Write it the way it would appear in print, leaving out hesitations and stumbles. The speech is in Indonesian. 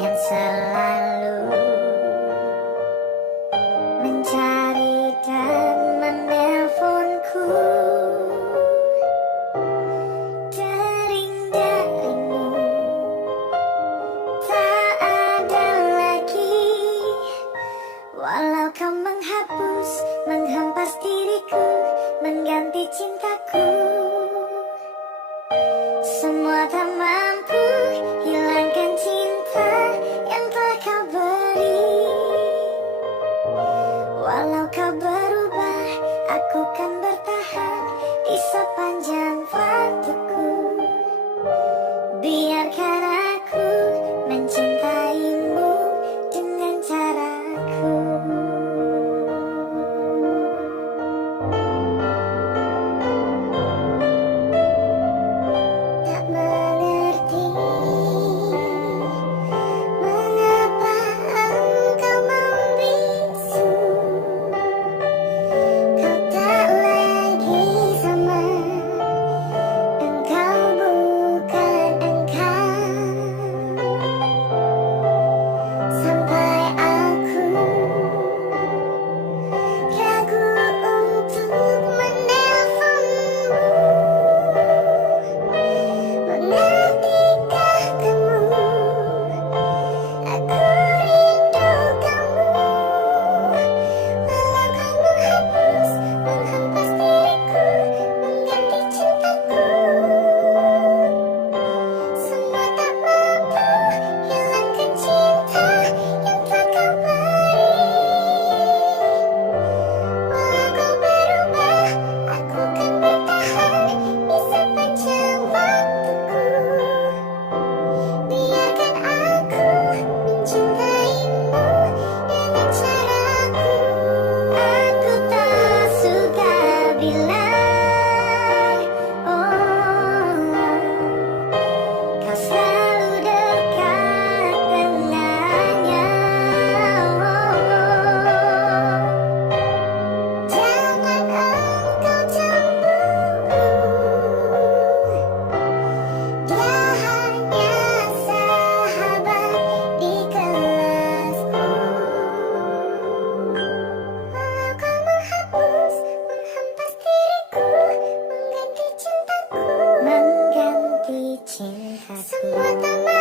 yang selalu mencari dan menelponku. Dering darimu tak ada lagi, walau kau menghapus, menghempas diriku, mengganti cintaku. Semua tak mampu hilangkan cinta yang telah kau beri. Walau kau berubah, aku kan bertahan di sepanjang waktuku. Biarkan aku mencintaimu dengan caraku. Tak mengerti mengapa engkau membisu. Kau tak lagi sama, engkau bukan engkau. Sampai aku ragu untuk menelponmu. Mengertikah kamu? Aku rindu kamu. Walau kau menghapus, menghempas diriku, mengganti cintaku. Semua tak mampu hilangkan cinta yang telah kau beri. Walau kau berubah, aku kan bertahan di sepanjang waktuku. Biarkan aku mencintaimu dengan caraku. Aku tak suka bilang, oh, kau selalu dekat dengannya. Jangan engkau cemburu, dia hanya sahabat di kelasku. Walau kau menghapus, menghempas diriku, mengganti cintaku. Semua tak